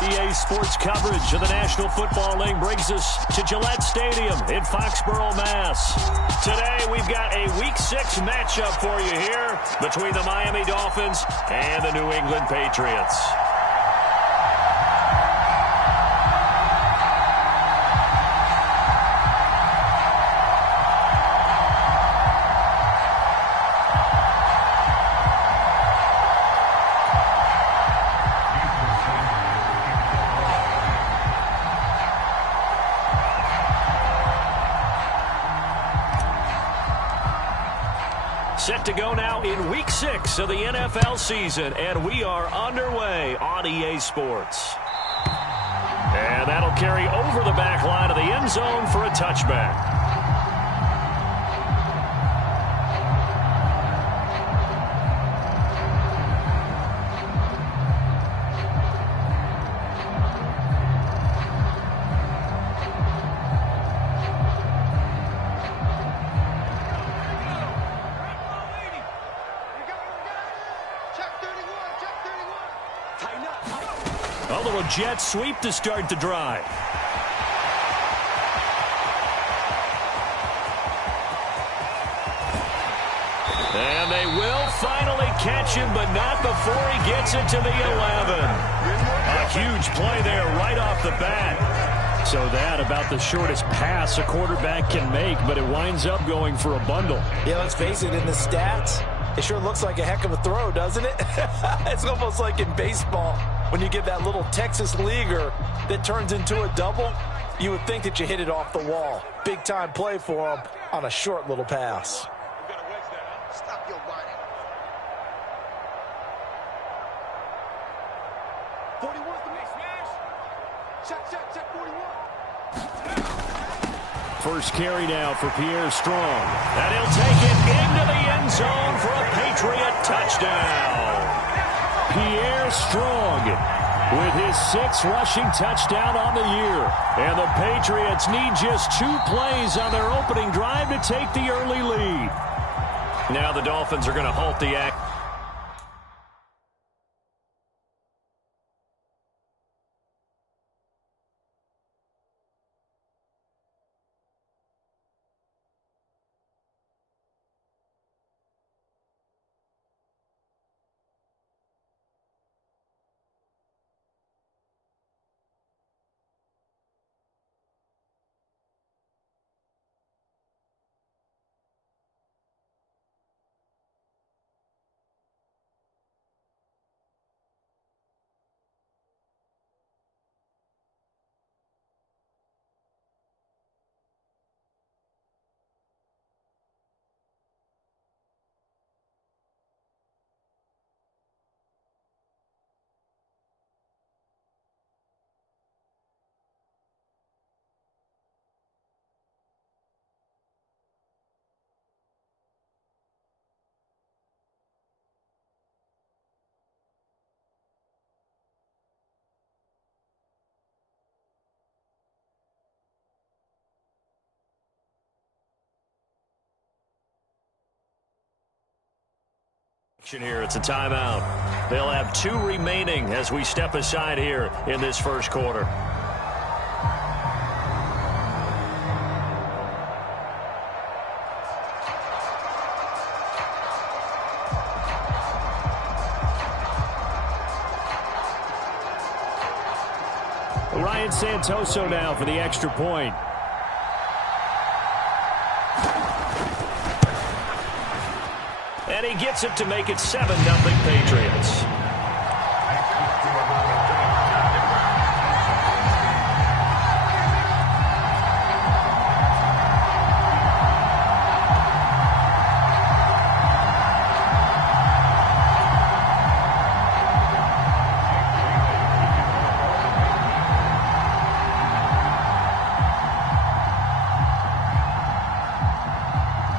EA Sports coverage of the National Football League brings us to Gillette Stadium in Foxborough, Mass. Today, we've got a Week 6 matchup for you here between the Miami Dolphins and the New England Patriots. Set to go now in Week 6 of the NFL season, and we are underway on EA Sports. And that'll carry over the back line of the end zone for a touchback. A little jet sweep to start the drive. And they will finally catch him, but not before he gets it to the 11. A huge play there right off the bat. So that about the shortest pass a quarterback can make, but it winds up going for a bundle. Yeah, let's face it, in the stats, it sure looks like a heck of a throw, doesn't it? It's almost like in baseball. When you get that little Texas leaguer that turns into a double, you would think that you hit it off the wall. Big time play for him on a short little pass. Stop your whining. 41 to me, smash. Check 41. First carry now for Pierre Strong. And he'll take it into the end zone for a Patriot touchdown. Pierre Strong with his 6th rushing touchdown on the year. And the Patriots need just 2 plays on their opening drive to take the early lead. Now the Dolphins are going to halt the act. Here, it's a timeout. They'll have 2 remaining as we step aside here in this first quarter. Ryan Santoso now for the extra point. And he gets it to make it 7-0 Patriots.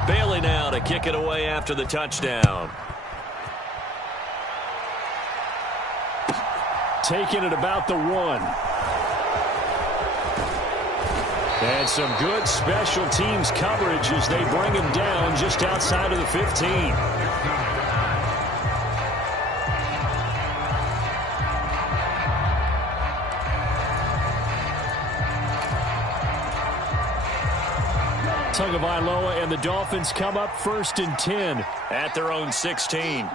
Bailey now to kick it away after the touchdown. Taking it about the 1. And some good special teams coverage as they bring him down just outside of the 15. Tagovailoa and the Dolphins come up 1st and 10 at their own 16.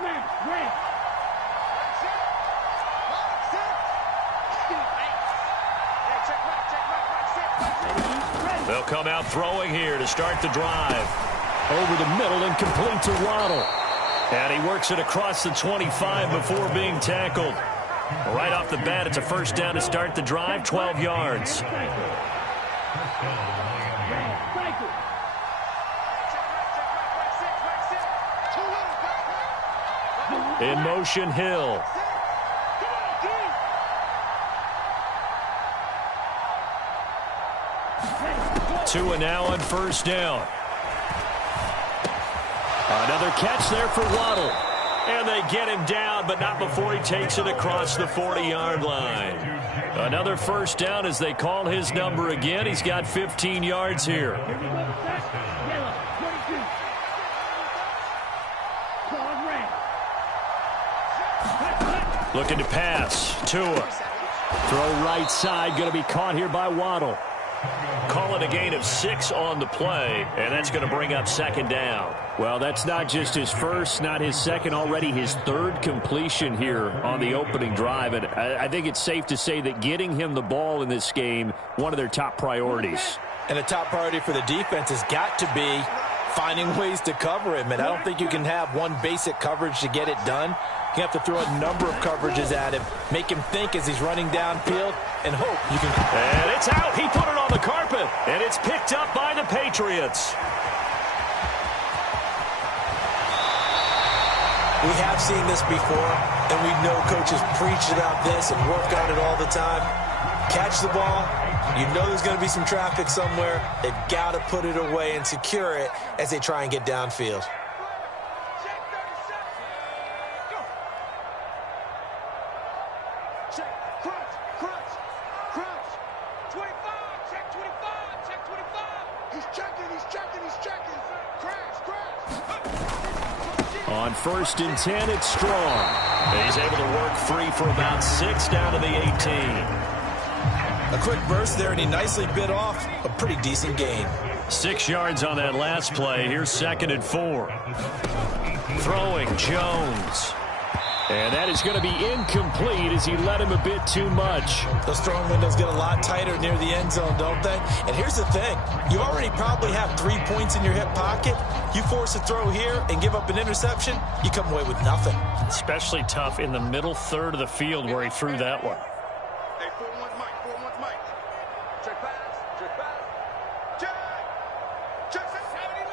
They'll come out throwing here to start the drive. Over the middle and complete to Waddle. And he works it across the 25 before being tackled. Right off the bat, it's a 1st down to start the drive, 12 yards. In motion, Hill. Tua now on 1st down. Another catch there for Waddle. And they get him down, but not before he takes it across the 40-yard line. Another 1st down as they call his number again. He's got 15 yards here. Looking to pass. Tua. Throw right side. Going to be caught here by Waddle. Call it a gain of 6 on the play, and that's going to bring up 2nd down. Well, that's not just his first, not his second, already his 3rd completion here on the opening drive. And I think it's safe to say that getting him the ball in this game, one of their top priorities. And the top priority for the defense has got to be finding ways to cover him. And I don't think you can have one basic coverage to get it done. You have to throw a number of coverages at him, make him think as he's running downfield, and hope you can. And it's out. He put it on the carpet, and it's picked up by the Patriots. We have seen this before, and we know coaches preach about this and work on it all the time. Catch the ball. You know there's going to be some traffic somewhere. They've got to put it away and secure it as they try and get downfield. On 1st and 10, it's Strong. He's able to work free for about 6 down to the 18. A quick burst there, and he nicely bit off a pretty decent gain. 6 yards on that last play. Here's 2nd and 4. Throwing, Jones. And that is going to be incomplete as he led him a bit too much. Those throwing windows get a lot tighter near the end zone, don't they? And here's the thing. You already probably have 3 points in your hip pocket. You force a throw here and give up an interception, you come away with nothing. Especially tough in the middle third of the field where he threw that one. Hey, 4-1's Mike, 4-1's Mike. Check pass, check pass. Check 70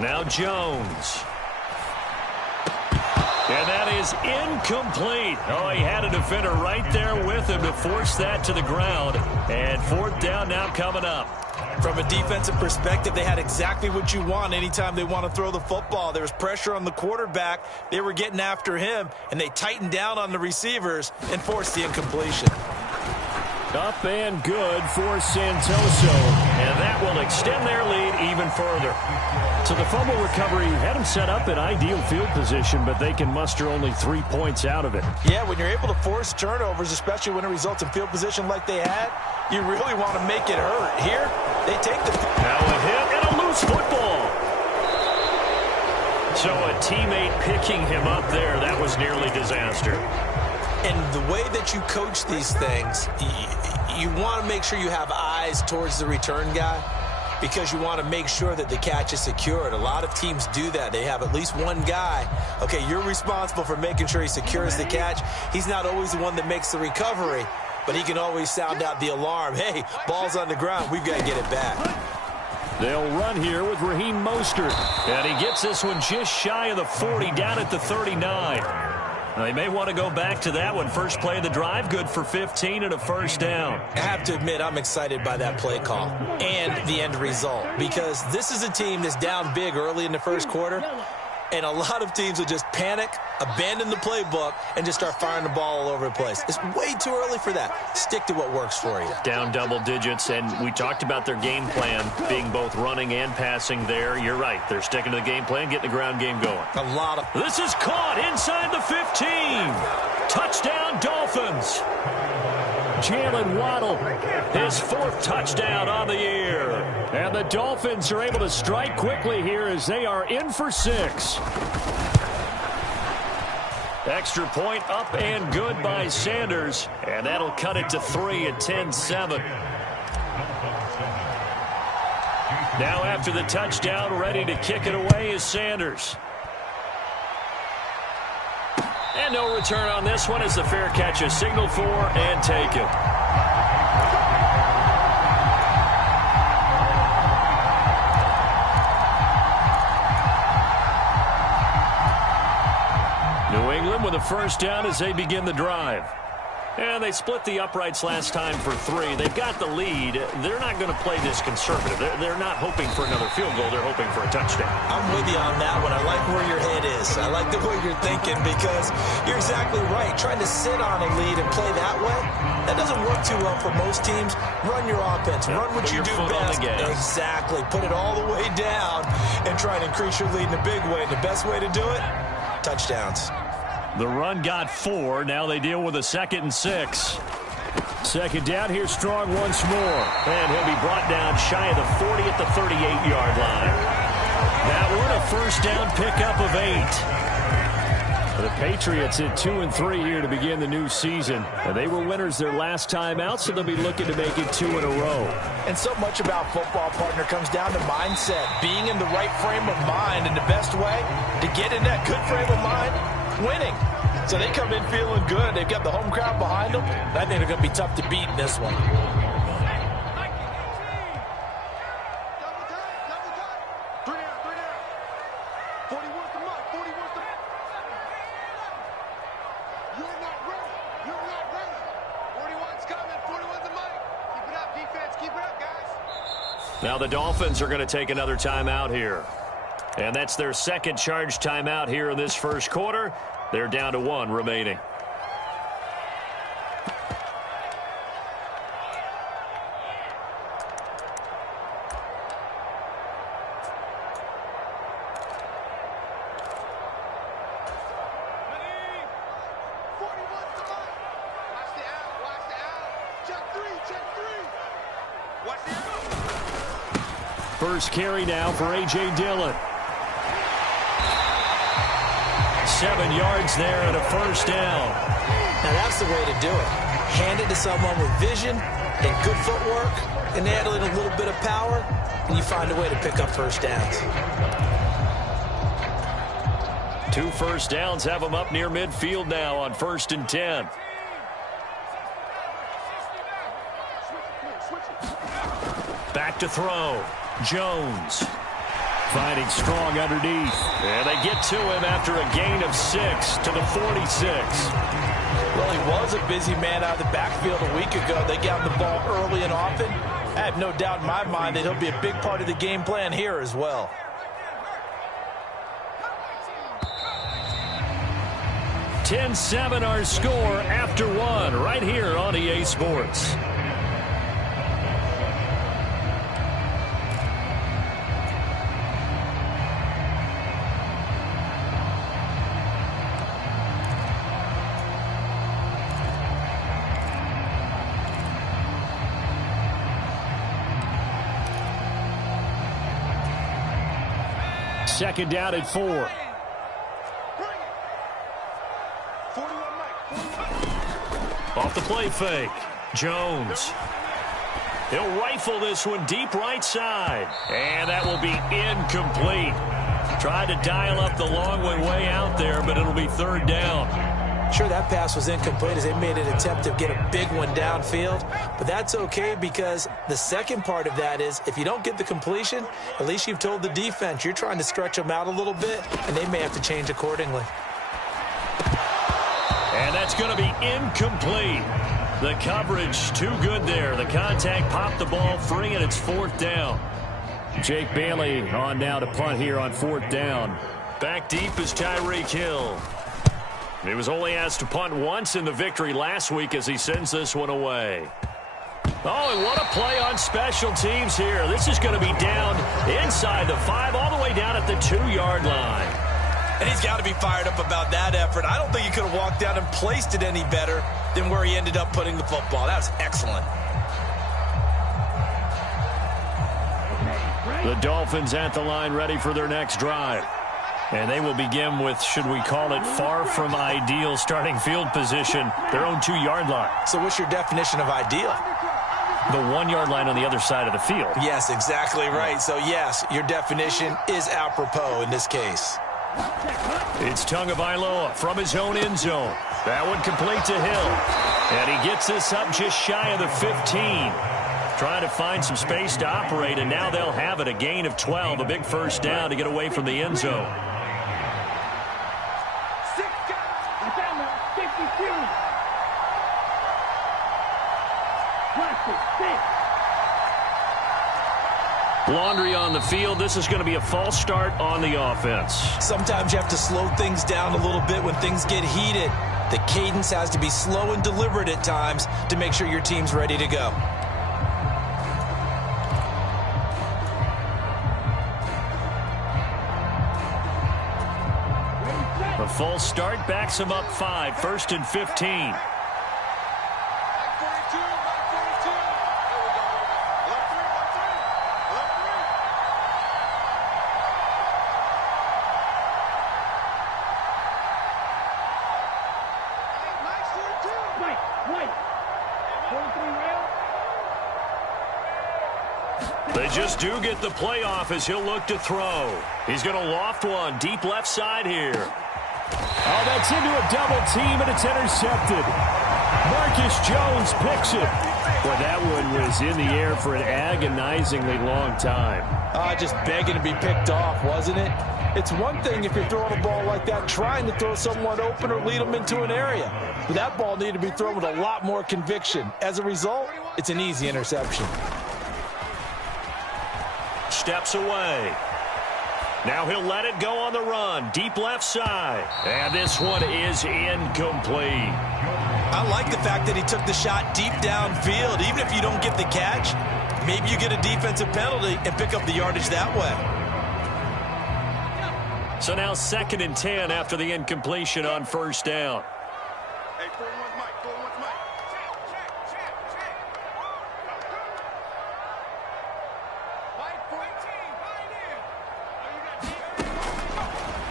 line. Now Jones. And that is incomplete. Oh, he had a defender right there with him to force that to the ground. And 4th down now coming up. From a defensive perspective, they had exactly what you want anytime they want to throw the football. There was pressure on the quarterback. They were getting after him, and they tightened down on the receivers and forced the incompletion. Up and good for Santoso. And that will extend their lead even further. So the fumble recovery had them set up in ideal field position, but they can muster only 3 points out of it. Yeah, when you're able to force turnovers, especially when it results in field position like they had, you really want to make it hurt. Here, they take the... Now a hit and a loose football. So a teammate picking him up there, that was nearly disaster. And the way that you coach these things, you want to make sure you have eyes towards the return guy because you want to make sure that the catch is secured. A lot of teams do that. They have at least one guy. Okay, you're responsible for making sure he secures the catch. He's not always the one that makes the recovery, but he can always sound out the alarm. Hey, ball's on the ground. We've got to get it back. They'll run here with Raheem Mostert. And he gets this one just shy of the 40, down at the 39. They may want to go back to that one. First play of the drive, good for 15 and a 1st down. I have to admit, I'm excited by that play call and the end result because this is a team that's down big early in the 1st quarter, and a lot of teams will just panic, abandon the playbook, and just start firing the ball all over the place. It's way too early for that. Stick to what works for you. Down double digits, and we talked about their game plan being both running and passing there. You're right. They're sticking to the game plan, getting the ground game going. A lot of... This is caught inside the 15. Touchdown, Dolphins. Jalen Waddle, his 4th touchdown on the year. And the Dolphins are able to strike quickly here as they are in for 6. Extra point up and good by Sanders. And that'll cut it to 3 at 10-7. Now after the touchdown, ready to kick it away is Sanders. And no return on this one as the fair catch is signaled for and taken. New England with a first down as they begin the drive. And they split the uprights last time for 3. They've got the lead. They're not going to play this conservative. They're not hoping for another field goal. They're hoping for a touchdown. I'm with you on that one. I like where your head is. I like the way you're thinking because you're exactly right. Trying to sit on a lead and play that way, that doesn't work too well for most teams. Run your offense. Run what you do best. Exactly. Put it all the way down and try to increase your lead in a big way. And the best way to do it, touchdowns. The run got 4. Now they deal with a 2nd and 6. Second down. Here's Strong once more. And he'll be brought down shy of the 40 at the 38-yard line. That one a first down pickup of 8. The Patriots hit 2 and 3 here to begin the new season. And they were winners their last time out, so they'll be looking to make it 2 in a row. And so much about football, partner, comes down to mindset. Being in the right frame of mind, and the best way to get in that good frame of mind, winning. So they come in feeling good. They've got the home crowd behind them. I think they're going to be tough to beat in this one. Now the Dolphins are going to take another timeout here. And that's their 2nd charge timeout here in this first quarter. They're down to 1 remaining. First carry now for A.J. Dillon. 7 yards there and a first down. Now that's the way to do it. Hand it to someone with vision and good footwork, and add in a little bit of power, and you find a way to pick up first downs. 2 first downs have them up near midfield now on 1st and 10. Back to throw. Jones. Finding Strong underneath. And they get to him after a gain of 6 to the 46. Well, he was a busy man out of the backfield a week ago. They got him the ball early and often. I have no doubt in my mind that he'll be a big part of the game plan here as well. $10-7 our score after 1 right here on EA Sports. Second down at 4. Off the play fake. Jones. He'll rifle this one deep right side. And that will be incomplete. Tried to dial up the long one way out there, but it'll be 3rd down. Sure, that pass was incomplete as they made an attempt to get a big one downfield. But that's okay because the second part of that is if you don't get the completion, at least you've told the defense you're trying to stretch them out a little bit, and they may have to change accordingly. And that's going to be incomplete. The coverage too good there. The contact popped the ball free, and it's 4th down. Jake Bailey on now to punt here on 4th down. Back deep is Tyreek Hill. He was only asked to punt once in the victory last week as he sends this one away. Oh, and what a play on special teams here. This is going to be down inside the 5 all the way down at the 2-yard line. And he's got to be fired up about that effort. I don't think he could have walked out and placed it any better than where he ended up putting the football. That was excellent. The Dolphins at the line ready for their next drive. And they will begin with, should we call it, far from ideal starting field position, their own 2-yard line. So what's your definition of ideal? The 1-yard line on the other side of the field. Yes, exactly right. So, yes, your definition is apropos in this case. It's Tagovailoa from his own end zone. That one complete to Hill. And he gets this up just shy of the 15. Trying to find some space to operate, and now they'll have it. A gain of 12, a big first down to get away from the end zone. Laundry on the field. This is going to be a false start on the offense. Sometimes you have to slow things down a little bit when things get heated. The cadence has to be slow and deliberate at times to make sure your team's ready to go. The false start backs him up 5, 1st and 15. They just do get the play off as he'll look to throw. He's going to loft one deep left side here. Oh, that's into a double team, and it's intercepted. Marcus Jones picks it. Boy, that one was in the air for an agonizingly long time. Just begging to be picked off, wasn't it? It's one thing if you're throwing a ball like that, trying to throw someone open or lead them into an area. But that ball needed to be thrown with a lot more conviction. As a result, it's an easy interception. Steps away. Now he'll let it go on the run. Deep left side. And this one is incomplete. I like the fact that he took the shot deep downfield. Even if you don't get the catch, maybe you get a defensive penalty and pick up the yardage that way. So now 2nd and 10 after the incompletion on first down. Hey, 4-1 Mike, 4-1 Mike.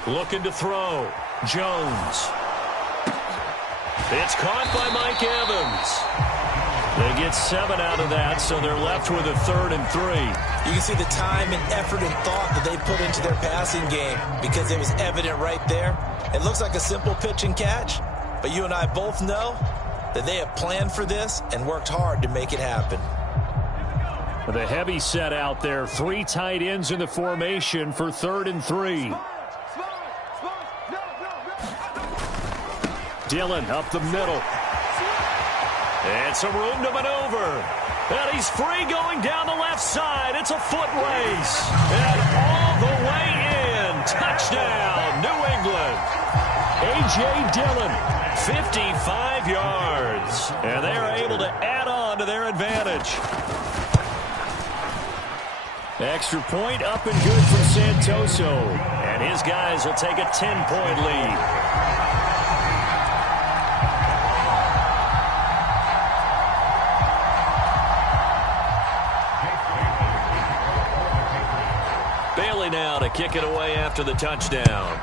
Looking to throw. Jones. It's caught by Mike Evans. They get 7 out of that, so they're left with a 3rd and 3. You can see the time and effort and thought that they put into their passing game because it was evident right there. It looks like a simple pitch and catch, but you and I both know that they have planned for this and worked hard to make it happen. With a heavy set out there, 3 tight ends in the formation for 3rd and 3. Dillon up the middle. And some room to maneuver. And he's free going down the left side. It's a foot race. And all the way in. Touchdown, New England. A.J. Dillon, 55 yards. And they're able to add on to their advantage. Extra point up and good from Santoso. And his guys will take a 10-point lead. Bailey now to kick it away after the touchdown.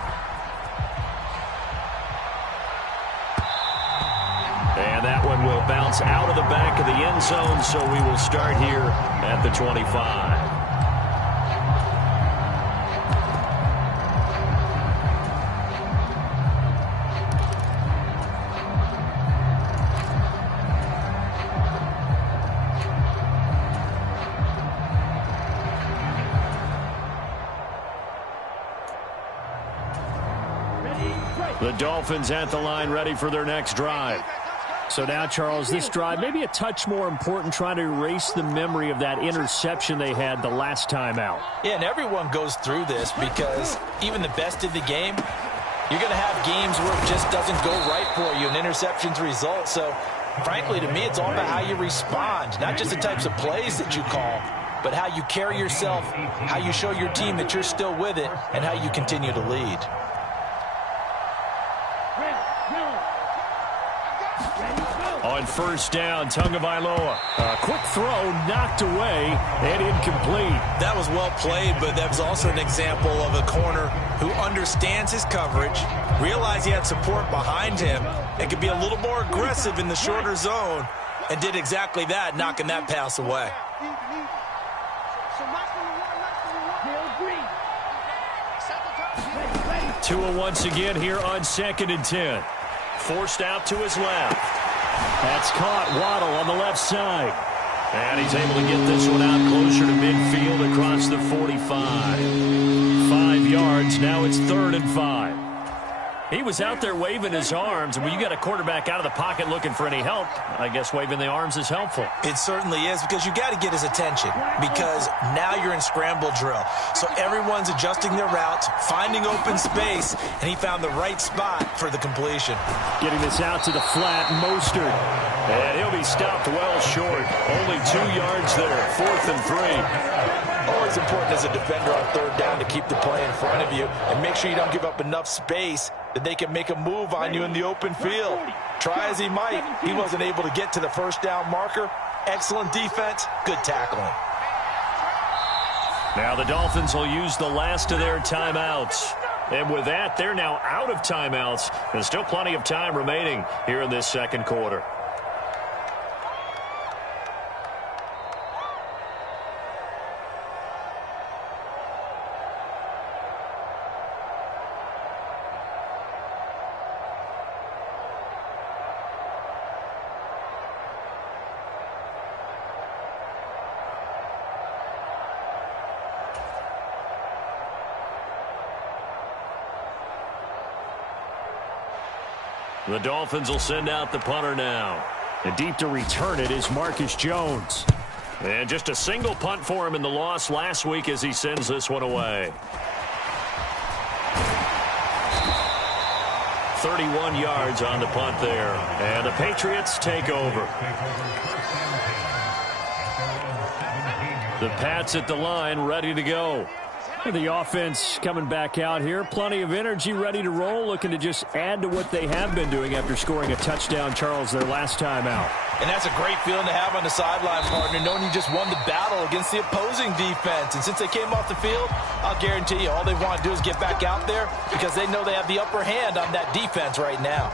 And that one will bounce out of the back of the end zone, so we will start here at the 25. The Dolphins at the line ready for their next drive. So now, Charles, this drive maybe a touch more important, trying to erase the memory of that interception they had the last time out. Yeah, and everyone goes through this because even the best in the game, you're going to have games where it just doesn't go right for you and interceptions result. So, frankly, to me, it's all about how you respond, not just the types of plays that you call, but how you carry yourself, how you show your team that you're still with it, and how you continue to lead. Ready, go. On first down, Tagovailoa. A quick throw knocked away and incomplete. That was well played, but that was also an example of a corner who understands his coverage, realized he had support behind him, and could be a little more aggressive in the shorter zone, and did exactly that, knocking that pass away. Tua once again here on 2nd and 10. Forced out to his left. That's caught. Waddle on the left side. And he's able to get this one out closer to midfield across the 45. 5 yards. Now it's 3rd and 5. He was out there waving his arms, and when you got a quarterback out of the pocket looking for any help, I guess waving the arms is helpful. It certainly is, because you got to get his attention, because now you're in scramble drill. So everyone's adjusting their routes, finding open space, and he found the right spot for the completion. Getting this out to the flat, Mostert. And he'll be stopped well short. Only 2 yards there, 4th and 3. Always important as a defender on 3rd down to keep the play in front of you and make sure you don't give up enough space that they can make a move on you in the open field. Try as he might, he wasn't able to get to the first down marker. Excellent defense, good tackling. Now the Dolphins will use the last of their timeouts. And with that, they're now out of timeouts. There's still plenty of time remaining here in this 2nd quarter. The Dolphins will send out the punter now. And deep to return it is Marcus Jones. And just a single punt for him in the loss last week as he sends this one away. 31 yards on the punt there. And the Patriots take over. The Pats at the line, ready to go. The offense coming back out here. Plenty of energy, ready to roll, looking to just add to what they have been doing after scoring a touchdown, Charles, their last time out. And that's a great feeling to have on the sideline, partner, knowing you just won the battle against the opposing defense. And since they came off the field, I'll guarantee you all they want to do is get back out there because they know they have the upper hand on that defense right now.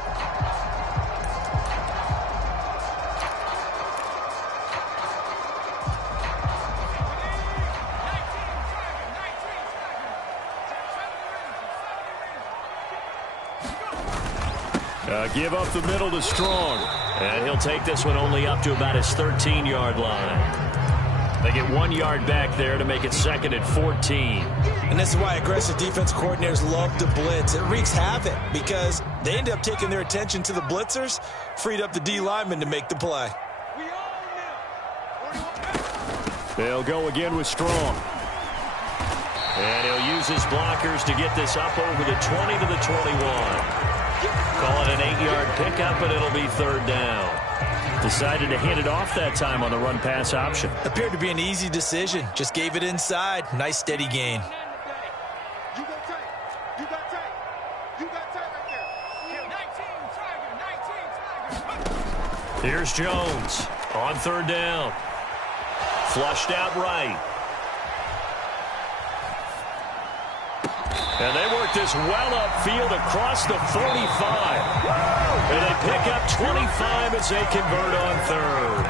Give up the middle to Strong. And he'll take this one only up to about his 13-yard line. They get 1 yard back there to make it 2nd and 14. And this is why aggressive defense coordinators love to blitz. It wreaks havoc because they end up taking their attention to the blitzers, freed up the D lineman to make the play. They'll go again with Strong. And he'll use his blockers to get this up over the 20 to the 21. Call it an 8-yard pickup, but it'll be 3rd down. Decided to hand it off that time on the run-pass option. Appeared to be an easy decision. Just gave it inside. Nice, steady gain. Here's Jones on 3rd down. Flushed out right. And they work this well upfield across the 45. And they pick up 25 as they convert on 3rd.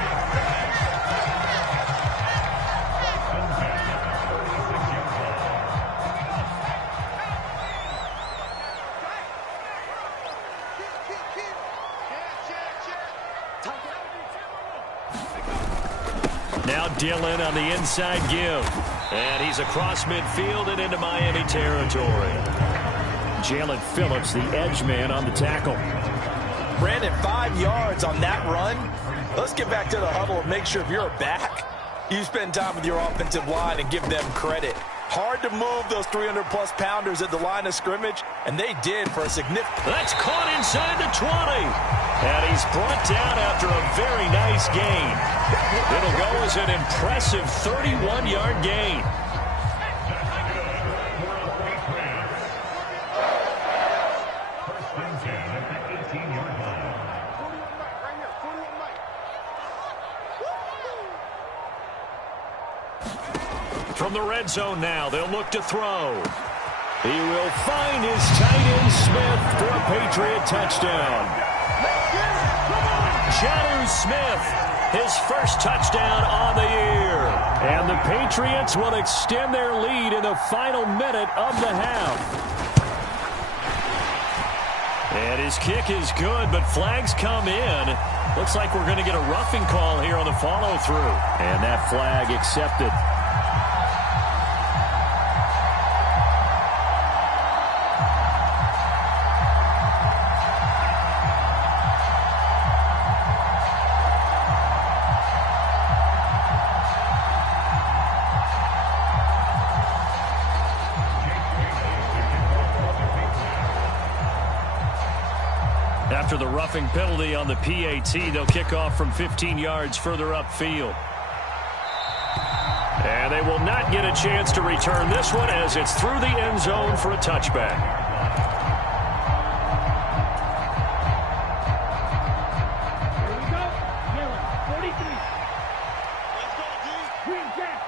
Now Dillon on the inside give. And he's across midfield and into Miami territory. Jalen Phillips, the edge man, on the tackle. Brandon, 5 yards on that run. Let's get back to the huddle and make sure if you're a back, you spend time with your offensive line and give them credit. Hard to move those 300-plus pounders at the line of scrimmage, and they did for a significant... That's caught inside the 20. And he's brought down after a very nice gain. It'll go as an impressive 31-yard gain. From the red zone now, they'll look to throw. He will find his tight end Smith for a Patriot touchdown. Jonnu Smith, his first touchdown on the year. And the Patriots will extend their lead in the final minute of the half. And his kick is good, but flags come in. Looks like we're going to get a roughing call here on the follow-through. And that flag accepted. After the roughing penalty on the PAT, they'll kick off from 15 yards further upfield. And they will not get a chance to return this one as it's through the end zone for a touchback. Here we go. Miller, 43. Let's go, D. Green Jack.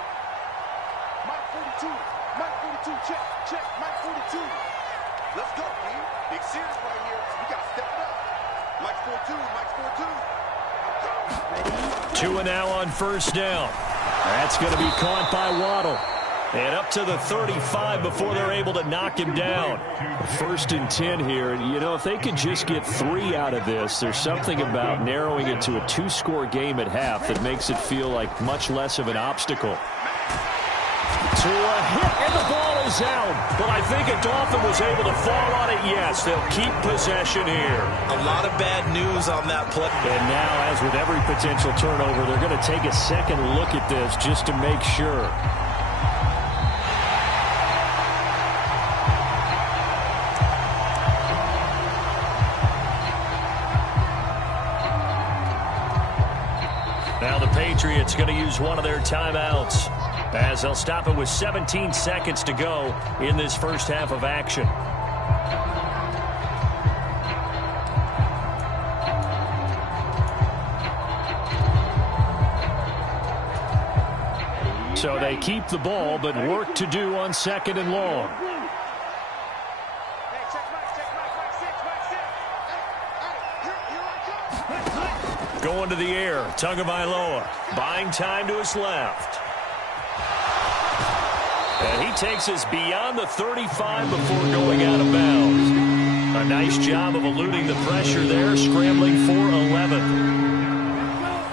Mike 42. Mike 42. Check. Check. Mike 42. Let's go, D. Big series right here. We got to step it up. Mike 42. Mike 42. Two and now on first down. That's going to be caught by Waddle. And up to the 35 before they're able to knock him down. 1st and 10 here. You know, if they could just get 3 out of this, there's something about narrowing it to a 2-score game at half that makes it feel like much less of an obstacle. To a hit, and the ball is out. But I think a Dolphin was able to fall on it. Yes, they'll keep possession here. A lot of bad news on that play. And now, as with every potential turnover, they're going to take a second look at this just to make sure. Now the Patriots going to use one of their timeouts, as they'll stop it with 17 seconds to go in this first half of action. So they keep the ball, but work to do on 2nd and long. Hey, check Mike 6. Going to the air, Tagovailoa, buying time to his left. And he takes us beyond the 35 before going out of bounds. A nice job of eluding the pressure there, scrambling for 11.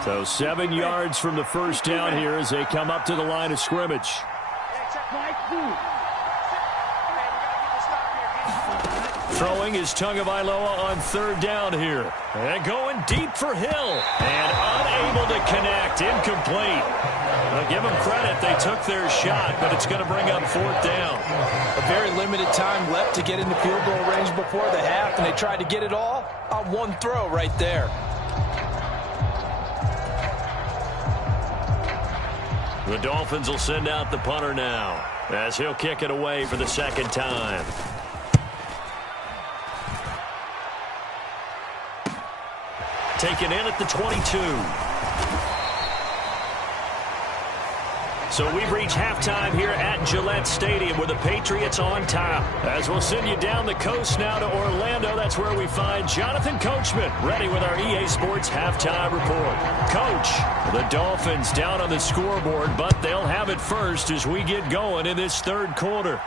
So 7 yards from the first down here as they come up to the line of scrimmage. Throwing is Tagovailoa on 3rd down here. And going deep for Hill. And unable to connect. Incomplete. I'll give them credit. They took their shot, but it's going to bring up 4th down. A very limited time left to get into field goal range before the half, and they tried to get it all on one throw right there. The Dolphins will send out the punter now, as he'll kick it away for the 2nd time. Taken in at the 22. So we've reached halftime here at Gillette Stadium with the Patriots on top. As we'll send you down the coast now to Orlando, that's where we find Jonathan Coachman ready with our EA Sports halftime report. Coach, the Dolphins down on the scoreboard, but they'll have it first as we get going in this 3rd quarter.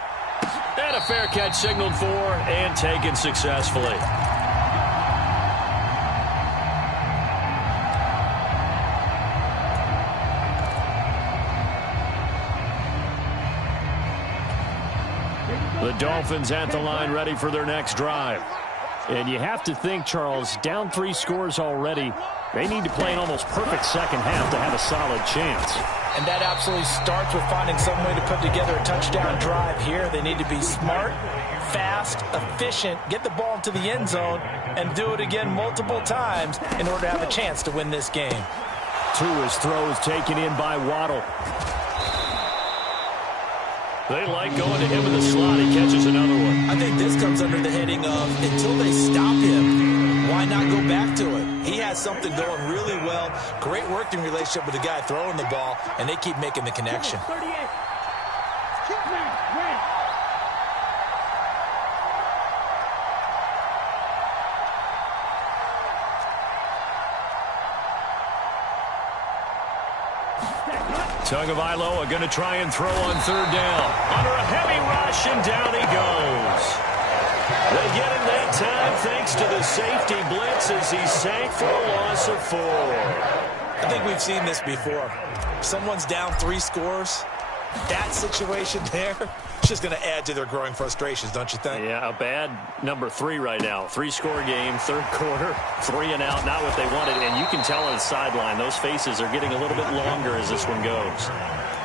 And a fair catch signaled for and taken successfully. The Dolphins at the line ready for their next drive. And you have to think, Charles, down 3 scores already. They need to play an almost perfect second half to have a solid chance. And that absolutely starts with finding some way to put together a touchdown drive here. They need to be smart, fast, efficient, get the ball into the end zone, and do it again multiple times in order to have a chance to win this game. Tua's throw is taken in by Waddle. They like going to him in the slot. He catches another one. I think this comes under the heading of until they stop him, why not go back to it? He has something going really well. Great working relationship with the guy throwing the ball, and they keep making the connection. Tagovailoa going to try and throw on third down. Under a heavy rush, and down he goes. They get him that time thanks to the safety blitz as he sank for a loss of 4. I think we've seen this before. Someone's down 3 scores. That situation there, it's just going to add to their growing frustrations, don't you think? Yeah, a bad number 3 right now. 3-score game, third quarter, 3 and out, not what they wanted. And you can tell on the sideline, those faces are getting a little bit longer as this one goes.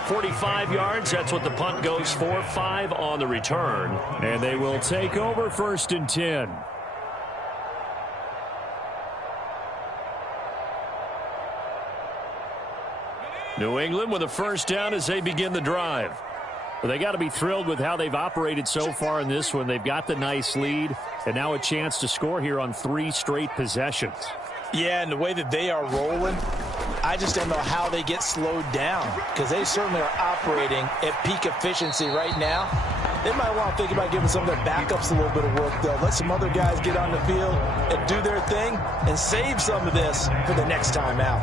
45 yards, that's what the punt goes for. 5 on the return. And they will take over 1st and 10. New England with a first down as they begin the drive. Well, they got to be thrilled with how they've operated so far in this one. They've got the nice lead, and now a chance to score here on 3 straight possessions. Yeah, and the way that they are rolling, I just don't know how they get slowed down, because they certainly are operating at peak efficiency right now. They might want to think about giving some of their backups a little bit of work, though. Let some other guys get on the field and do their thing and save some of this for the next time out.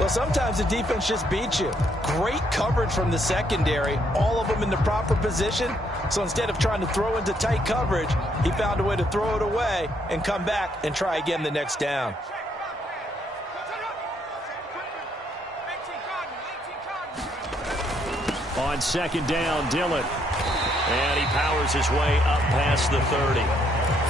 Well, sometimes the defense just beats you. Great coverage from the secondary, all of them in the proper position. So instead of trying to throw into tight coverage, he found a way to throw it away and come back and try again the next down. On second down, Dillon. And he powers his way up past the 30.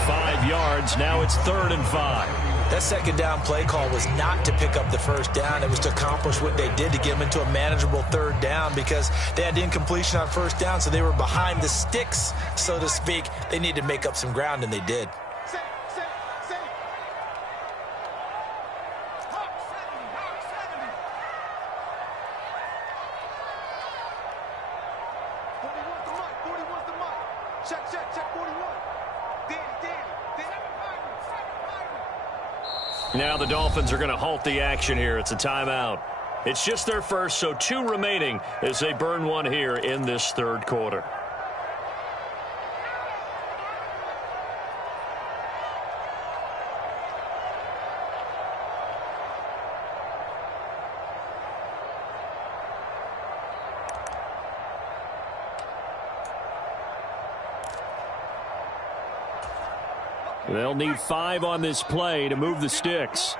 5 yards, now it's 3rd and 5. That second down play call was not to pick up the first down. It was to accomplish what they did to get them into a manageable 3rd down, because they had incompletion on first down, so they were behind the sticks, so to speak. They needed to make up some ground, and they did. Now the Dolphins are going to halt the action here. It's a timeout. It's just their first, so 2 remaining as they burn one here in this 3rd quarter. They'll need 5 on this play to move the sticks.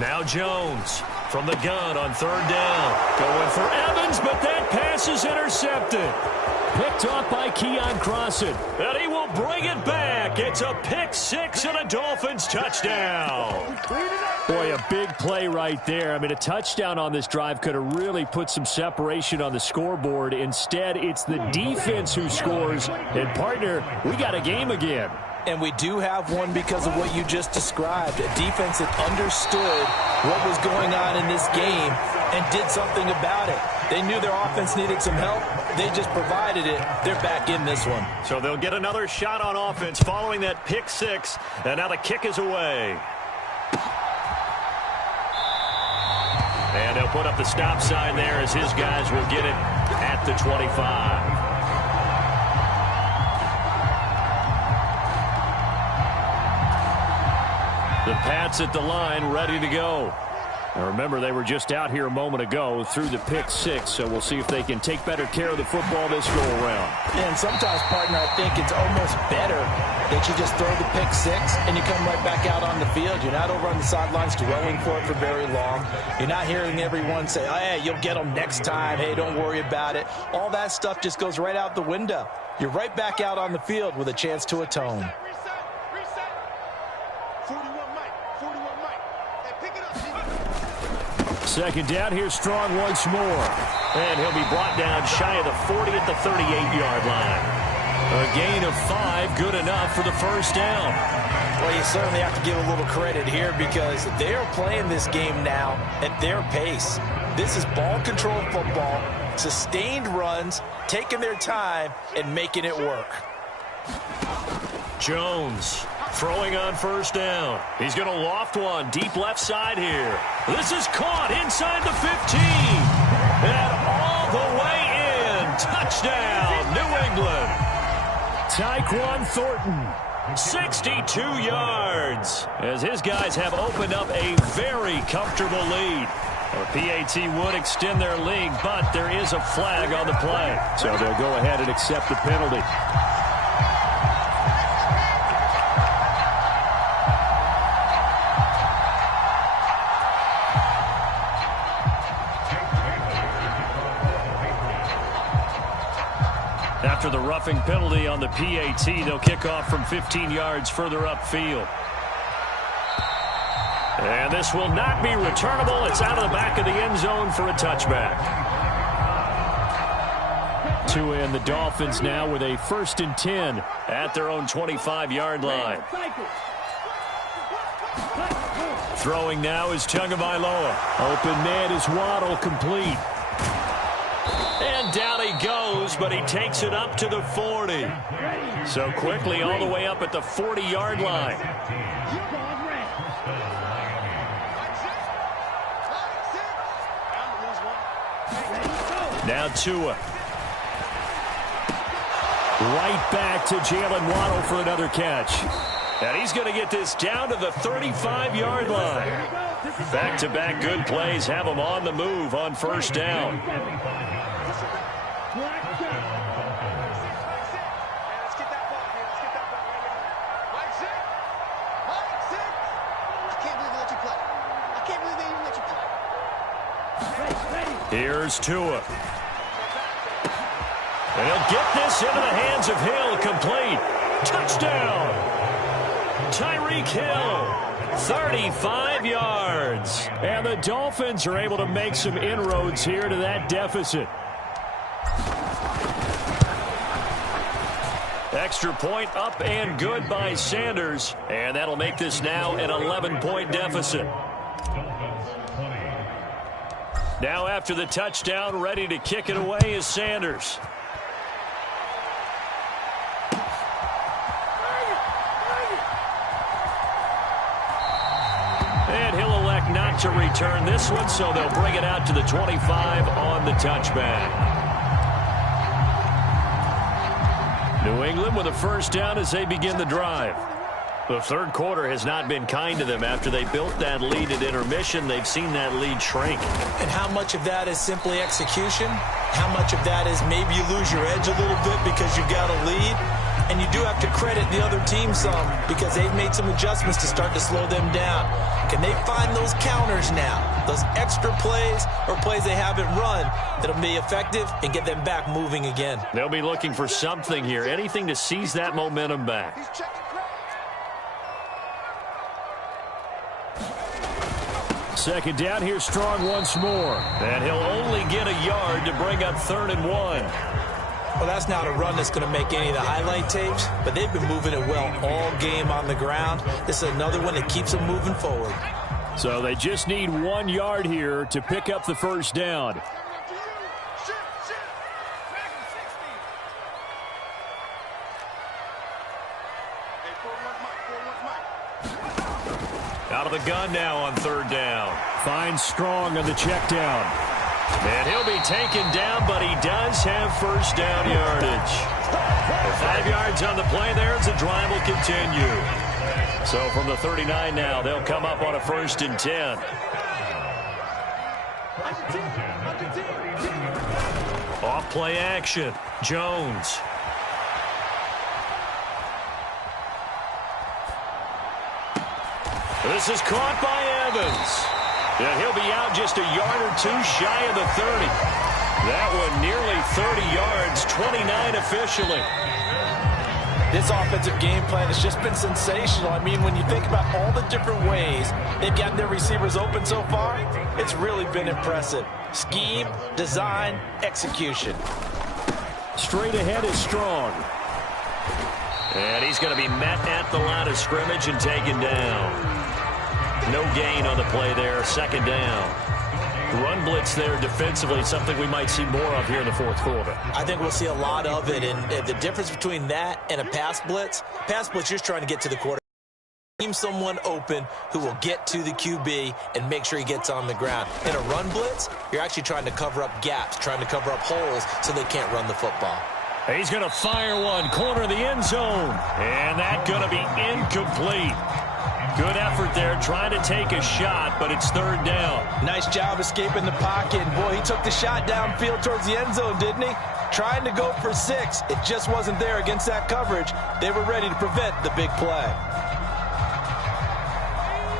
Now Jones from the gun on 3rd down. Going for Evans, but that pass is intercepted. Picked off by Keon Crossan. And he will bring it back. It's a pick 6 and a Dolphins touchdown. Boy, a big play right there. I mean, a touchdown on this drive could have really put some separation on the scoreboard. Instead, it's the defense who scores. And, partner, we got a game again. And we do have one because of what you just described. A defense that understood what was going on in this game and did something about it. They knew their offense needed some help. They just provided it. They're back in this one. So they'll get another shot on offense following that pick 6. And now the kick is away. And they'll put up the stop sign there as his guys will get it at the 25. The Pats at the line, ready to go. Now remember, they were just out here a moment ago through the pick 6, so we'll see if they can take better care of the football this go-around. And sometimes, partner, I think it's almost better that you just throw the pick 6 and you come right back out on the field. You're not over on the sidelines dwelling for it for very long. You're not hearing everyone say, oh, hey, you'll get them next time. Hey, don't worry about it. All that stuff just goes right out the window. You're right back out on the field with a chance to atone. Second down, here's Strong once more. And he'll be brought down shy of the 40 at the 38-yard line. A gain of 5, good enough for the first down. Well, you certainly have to give a little credit here because they are playing this game now at their pace. This is ball control football. Sustained runs, taking their time, and making it work. Jones throwing on first down. He's going to loft one deep left side here. This is caught inside the 15. And all the way in. Touchdown, New England. Tyquan Thornton, 62 yards, as his guys have opened up a very comfortable lead. The PAT would extend their lead, but there is a flag on the play. So they'll go ahead and accept the penalty. After the roughing penalty on the PAT, they'll kick off from 15 yards further upfield. And this will not be returnable. It's out of the back of the end zone for a touchback. Tua and the Dolphins now with a 1st and 10 at their own 25-yard line. Throwing now is Tagovailoa. Open man is Waddle, complete. And down he goes, but he takes it up to the 40. So quickly all the way up at the 40-yard line. Now Tua. Right back to Jalen Waddle for another catch. And he's going to get this down to the 35-yard line. Back-to-back good plays have him on the move on first down. Here's Tua. And he'll get this into the hands of Hill, complete. Touchdown. Tyreek Hill, 35 yards. And the Dolphins are able to make some inroads here to that deficit. Extra point up and good by Sanders. And that'll make this now an 11-point deficit. Now after the touchdown, ready to kick it away is Sanders. And he'll elect not to return this one, so they'll bring it out to the 25 on the touchback. New England with a first down as they begin the drive. The third quarter has not been kind to them. After they built that lead at intermission, they've seen that lead shrink. And how much of that is simply execution? How much of that is maybe you lose your edge a little bit because you've got a lead? And you do have to credit the other team some because they've made some adjustments to start to slow them down. Can they find those counters now? Those extra plays or plays they haven't run that'll be effective and get them back moving again? They'll be looking for something here, anything to seize that momentum back. Second down here, Strong once more. And he'll only get a yard to bring up 3rd and 1. Well, that's not a run that's going to make any of the highlight tapes, but they've been moving it well all game on the ground. This is another one that keeps them moving forward. So they just need 1 yard here to pick up the first down. Out of the gun now on 3rd down. Finds Strong on the check down. And he'll be taken down, but he does have first down yardage. 5 yards on the play there as the drive will continue. So from the 39 now, they'll come up on a 1st and 10. Off play action. Jones. This is caught by Evans. And he'll be out just a yard or two shy of the 30. That one nearly 30 yards, 29 officially. This offensive game plan has just been sensational. I mean, when you think about all the different ways they've gotten their receivers open so far, it's really been impressive. Scheme, design, execution. Straight ahead is Strong. And he's going to be met at the line of scrimmage and taken down. No gain on the play there, 2nd down. run blitz there defensively, something we might see more of here in the fourth quarter. I think we'll see a lot of it, and the difference between that and a pass blitz, you're trying to get to the quarterback. Someone open who will get to the QB and make sure he gets on the ground. In a run blitz, you're actually trying to cover up gaps, trying to cover up holes so they can't run the football. He's going to fire one, corner of the end zone, and that's going to be incomplete. Good effort there, trying to take a shot, but it's third down. Nice job escaping the pocket. And boy, he took the shot downfield towards the end zone, didn't he? Trying to go for 6. It just wasn't there against that coverage. They were ready to prevent the big play.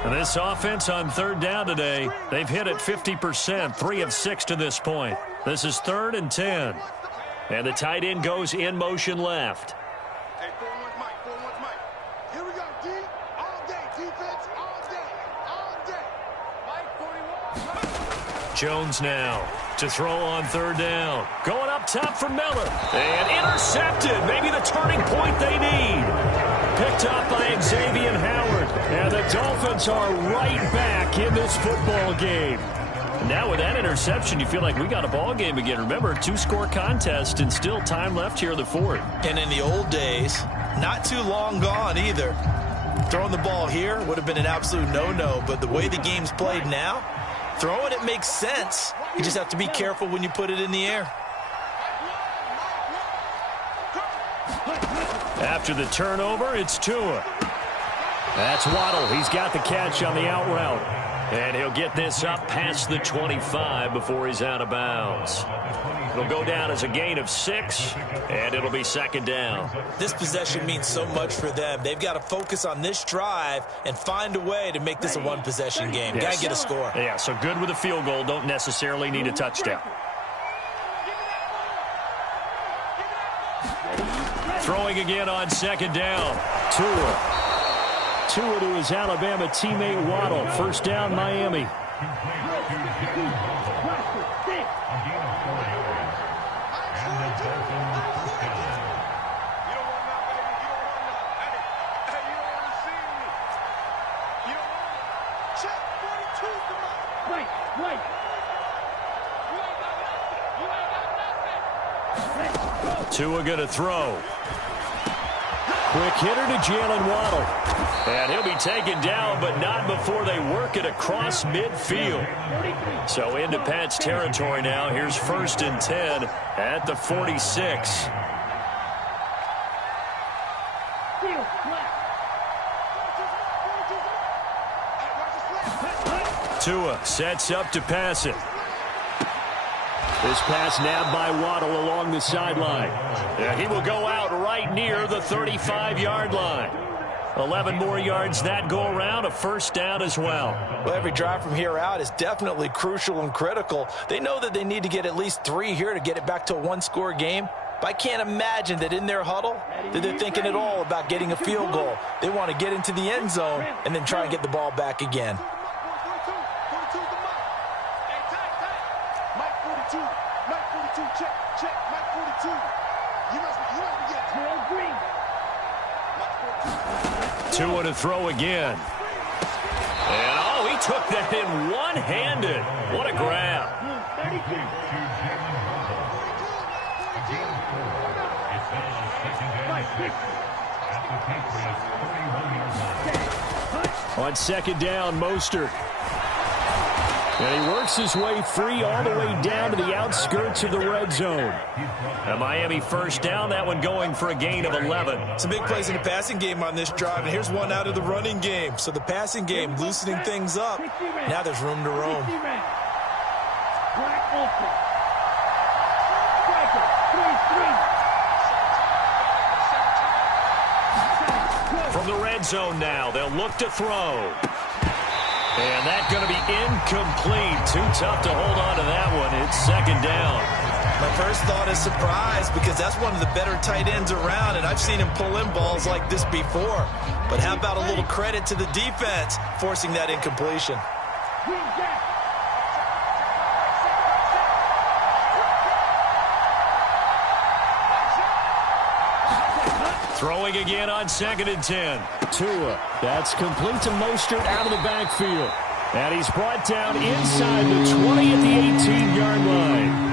This offense on third down today, they've hit it 50%, 3 of 6 to this point. This is 3rd and 10. And the tight end goes in motion left. Hey, 4-1's Mike, 4-1's Mike. Here we go, D. All day, defense, all day, all day. Mike, 41. Jones now to throw on third down. Going up top for Miller. And intercepted. Maybe the turning point they need. Picked up by Xavier Howard. And the Dolphins are right back in this football game. Now with that interception, you feel like we got a ball game again. Remember, 2-score contest and still time left here in the fourth. And in the old days, not too long gone either. Throwing the ball here would have been an absolute no-no, but the way the game's played now, throwing it makes sense. You just have to be careful when you put it in the air. After the turnover, it's Tua. That's Waddle. He's got the catch on the out route. And he'll get this up past the 25 before he's out of bounds. It'll go down as a gain of 6, and it'll be second down. This possession means so much for them. They've got to focus on this drive and find a way to make this a one-possession game. Yes. Got to get a score. Yeah, so good with a field goal. Don't necessarily need a touchdown. Throwing again on second down. Tua to his Alabama teammate Waddle. First down, Miami. Tua going to throw. Quick hitter to Jalen Waddle. And he'll be taken down, but not before they work it across midfield. So into Pat's territory now. Here's 1st and 10 at the 46. Tua sets up to pass it. This pass nabbed by Waddle along the sideline. And he will go out right near the 35-yard line. 11 more yards that go around, a first down as well. Well, every drive from here out is definitely crucial and critical. They know that they need to get at least 3 here to get it back to a one-score game. But I can't imagine that in their huddle that they're thinking at all about getting a field goal. They want to get into the end zone and then try and get the ball back again. Mike 42, check, Mike 42. You must be getting green. Tua to throw again. And, oh, he took that in one-handed. What a grab. On second down, Mostert. And he works his way free all the way down to the outskirts of the red zone. A Miami first down, that one going for a gain of 11. Some big plays in the passing game on this drive, and here's one out of the running game. So the passing game loosening things up. Now there's room to roam. From the red zone now, they'll look to throw. And that's going to be incomplete. Too tough to hold on to that one. It's second down. My first thought is surprise because that's one of the better tight ends around, and I've seen him pull in balls like this before. But how about a little credit to the defense forcing that incompletion? Throwing again on second and 10. Tua. That's complete to Mostert out of the backfield. And he's brought down inside the 20 at the 18-yard line.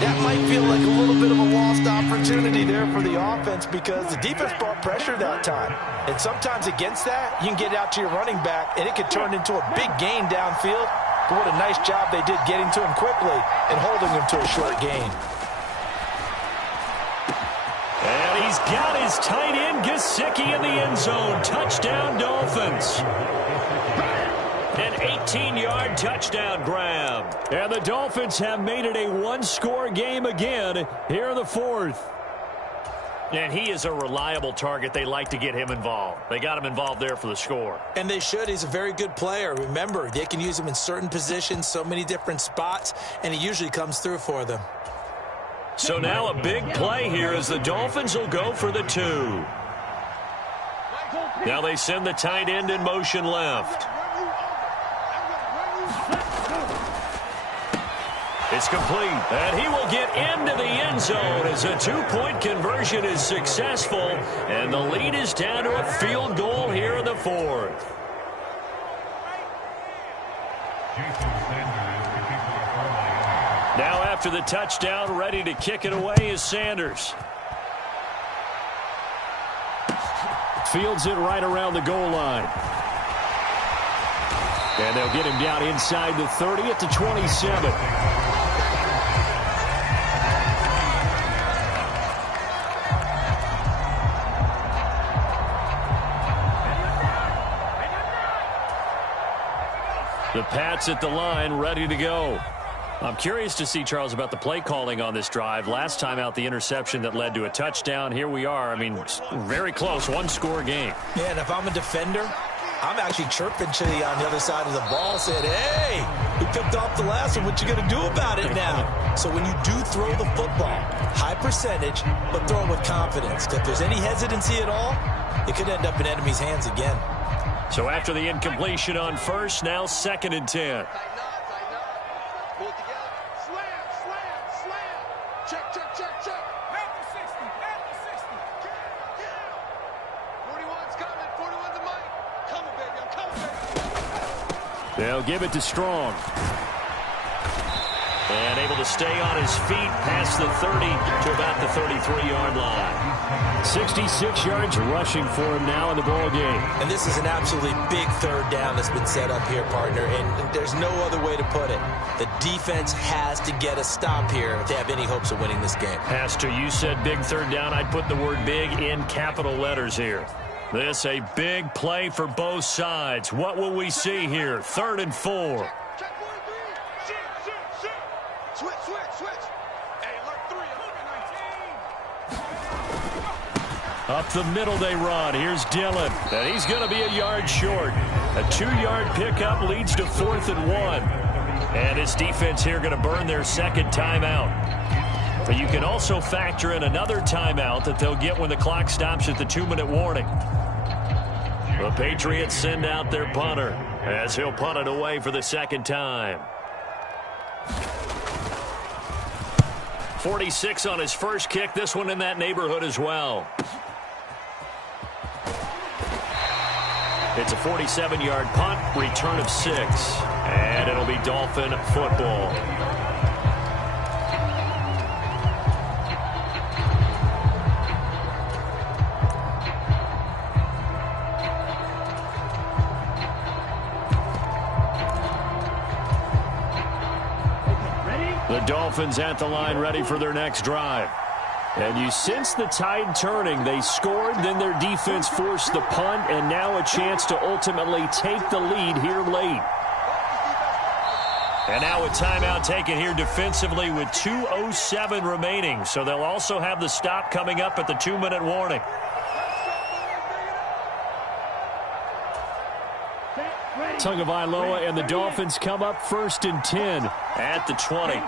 That might feel like a little bit of a lost opportunity there for the offense because the defense brought pressure that time. And sometimes against that, you can get out to your running back, and it could turn into a big gain downfield. But what a nice job they did getting to him quickly and holding him to a short gain. And he's got his tight end, Gesicki, in the end zone. Touchdown, Dolphins. An 18-yard touchdown grab. And the Dolphins have made it a one-score game again here in the fourth. And he is a reliable target. They like to get him involved. They got him involved there for the score. And they should. He's a very good player. Remember, they can use him in certain positions, so many different spots, and he usually comes through for them. So now a big play here as the Dolphins will go for the 2. Now they send the tight end in motion left. It's complete, and he will get into the end zone as a two-point conversion is successful, and the lead is down to a field goal here in the fourth. Now after the touchdown, ready to kick it away is Sanders. Fields it right around the goal line. And they'll get him down inside the 30 at the 27. The Pats at the line, ready to go. I'm curious to see, Charles, about the play calling on this drive. Last time out, the interception that led to a touchdown. Here we are. I mean, very close, one-score game. Yeah, and if I'm a defender, I'm actually chirping to you on the other side of the ball, saying, hey, we picked off the last one. What you going to do about it now? So when you do throw the football, high percentage, but throw it with confidence. If there's any hesitancy at all, it could end up in enemy's hands again. So after the incompletion on first, now 2nd and 10. Pull it together. Slam, slam, slam. Check, check, check, check. At the 60, at the 60. Yeah. 41's coming. 41's a mic. Coming, baby. I'm coming, baby. They'll give it to Strong. And able to stay on his feet past the 30 to about the 33-yard line. 66 yards rushing for him now in the ball game. And this is an absolutely big third down that's been set up here, partner, and there's no other way to put it. The defense has to get a stop here if they have any hopes of winning this game. Pastor, you said big third down. I'd put the word big in capital letters here. This a big play for both sides. What will we see here? 3rd and 4. Switch, switch, switch. Hey, alert 3. Up the middle they run. Here's Dillon. And he's going to be a yard short. A 2-yard pickup leads to 4th and 1. And his defense here going to burn their second timeout. But you can also factor in another timeout that they'll get when the clock stops at the 2-minute warning. The Patriots send out their punter as he'll punt it away for the second time. 46 on his first kick. This one in that neighborhood as well. It's a 47-yard punt, return of 6. And it'll be Dolphin football. The Dolphins at the line ready for their next drive. And you sense the tide turning. They scored, then their defense forced the punt, and now a chance to ultimately take the lead here late. And now a timeout taken here defensively with 2:07 remaining. So they'll also have the stop coming up at the 2-minute warning. Tagovailoa and the Dolphins come up 1st and 10 at the 20.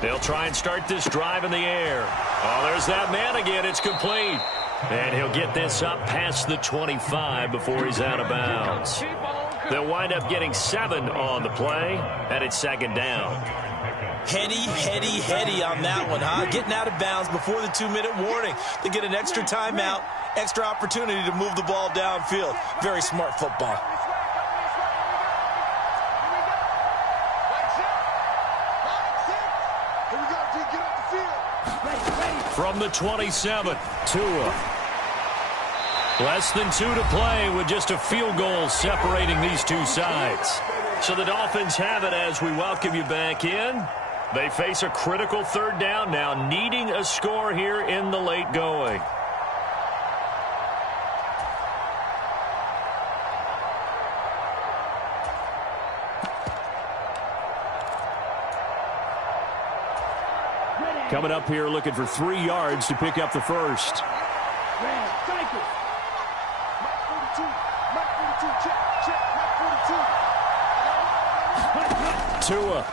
They'll try and start this drive in the air. Oh, there's that man again. It's complete. And he'll get this up past the 25 before he's out of bounds. They'll wind up getting 7 on the play, and it's second down. Heady on that one, huh? Getting out of bounds before the 2-minute warning. They get an extra timeout, extra opportunity to move the ball downfield. Very smart football. From the 27, Tua. Less than 2 to play with just a field goal separating these two sides. So the Dolphins have it as we welcome you back in. They face a critical third down now, needing a score here in the late going. Coming up here looking for 3 yards to pick up the first. Tua.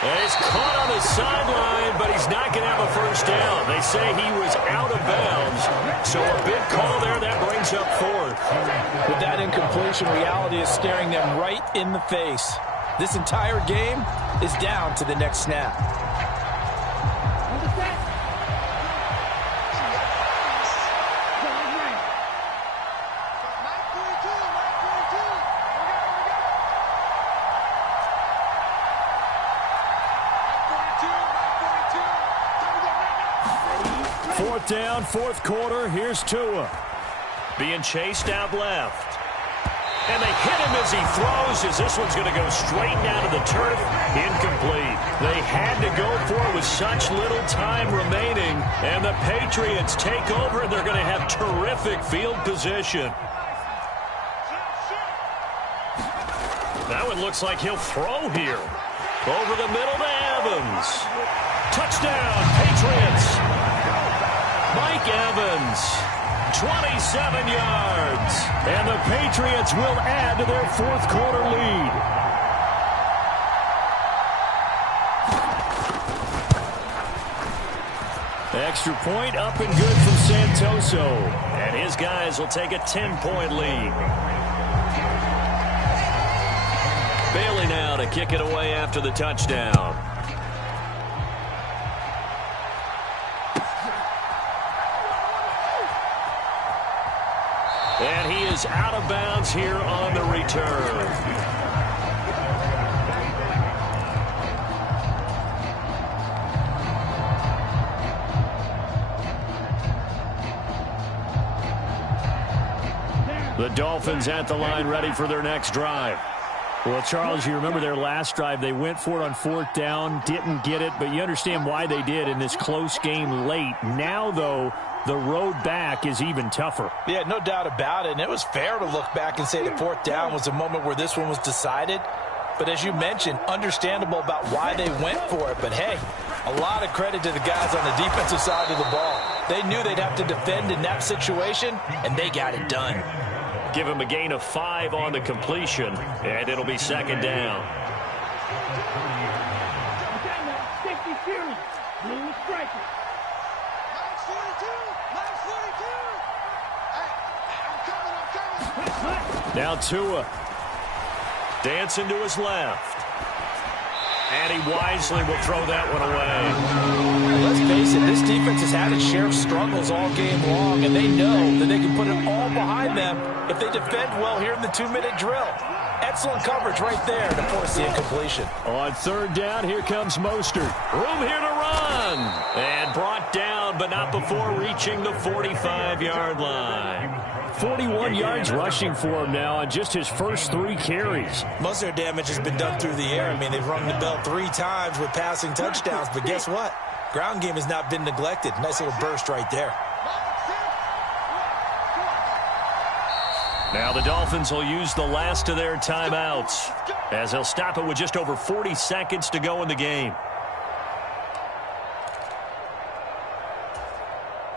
And he's caught on the sideline, but he's not going to have a first down. They say he was out of bounds. So a big call there that brings up 4th. With that incompletion, reality is staring them right in the face. This entire game is down to the next snap. Down, 4th quarter. Here's Tua. Being chased out left. And they hit him as he throws, as this one's going to go straight down to the turf. Incomplete. They had to go for it with such little time remaining. And the Patriots take over, and they're going to have terrific field position. That one looks like he'll throw here. Over the middle to Evans. Touchdown, Patriots. Mike Evans, 27 yards. And the Patriots will add to their 4th quarter lead. Extra point up and good from Santoso. And his guys will take a 10-point lead. Bailey now to kick it away after the touchdown. And he is out of bounds here on the return. The Dolphins at the line ready for their next drive. Well, Charles, you remember their last drive. They went for it on 4th down, didn't get it, but you understand why they did in this close game late. Now, though, the road back is even tougher. Yeah, no doubt about it. And it was fair to look back and say that 4th down was a moment where this one was decided. But as you mentioned, understandable about why they went for it. But, hey, a lot of credit to the guys on the defensive side of the ball. They knew they'd have to defend in that situation, and they got it done. Give him a gain of 5 on the completion, and it'll be second down. Now Tua dancing to his left. And he wisely will throw that one away. Let's face it, this defense has had its share of struggles all game long, and they know that they can put it all behind them if they defend well here in the 2-minute drill. Excellent coverage right there to force the incompletion. On 3rd down, here comes Mostert. Room here to run. And brought down, but not before reaching the 45-yard line. 41 yards rushing for him now on just his first 3 carries. Most of their damage has been done through the air. I mean, they've rung the bell 3 times with passing touchdowns, but guess what? Ground game has not been neglected. Nice little burst right there. Now the Dolphins will use the last of their timeouts as they'll stop it with just over 40 seconds to go in the game.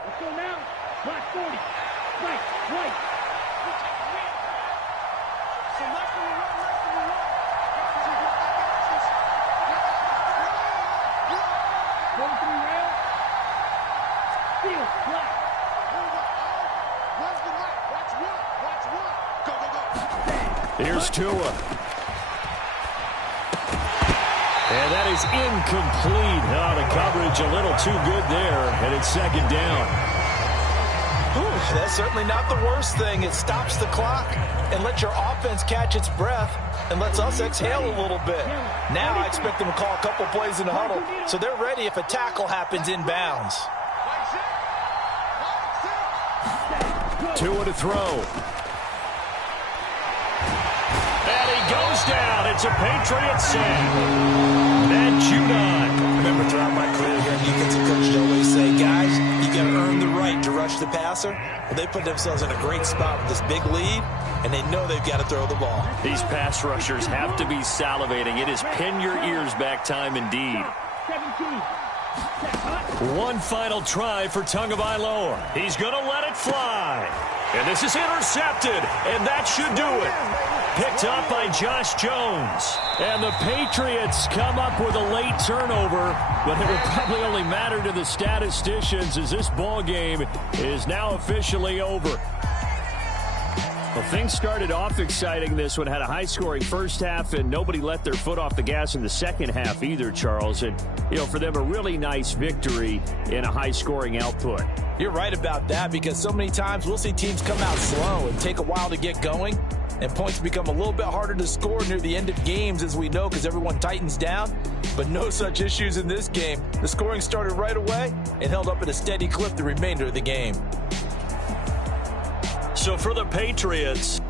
Let's go now. Black 40. Right. Here's Tua. And that is incomplete. Oh, the coverage a little too good there, and it's second down. Whew, that's certainly not the worst thing. It stops the clock and lets your offense catch its breath and lets us exhale a little bit. Now I expect them to call a couple plays in the huddle so they're ready if a tackle happens inbounds. Tua to throw. And he goes down. It's a Patriots sack. And Judon. Remember throughout my career here, defensive coaches always say, guys, you got to earn the right to rush the passer. Well, they put themselves in a great spot with this big lead, and they know they've got to throw the ball. These pass rushers have to be salivating. It is pin your ears back time indeed. 17. One final try for Tagovailoa. He's going to let it fly. And this is intercepted, and that should do it. Picked up by Josh Jones. And the Patriots come up with a late turnover, but it will probably only matter to the statisticians as this ball game is now officially over. Well, things started off exciting. This one had a high-scoring first half, and nobody let their foot off the gas in the second half either, Charles. And, you know, for them, a really nice victory in a high-scoring output. You're right about that because so many times we'll see teams come out slow and take a while to get going, and points become a little bit harder to score near the end of games, as we know, because everyone tightens down. But no such issues in this game. The scoring started right away and held up at a steady clip the remainder of the game. So for the Patriots,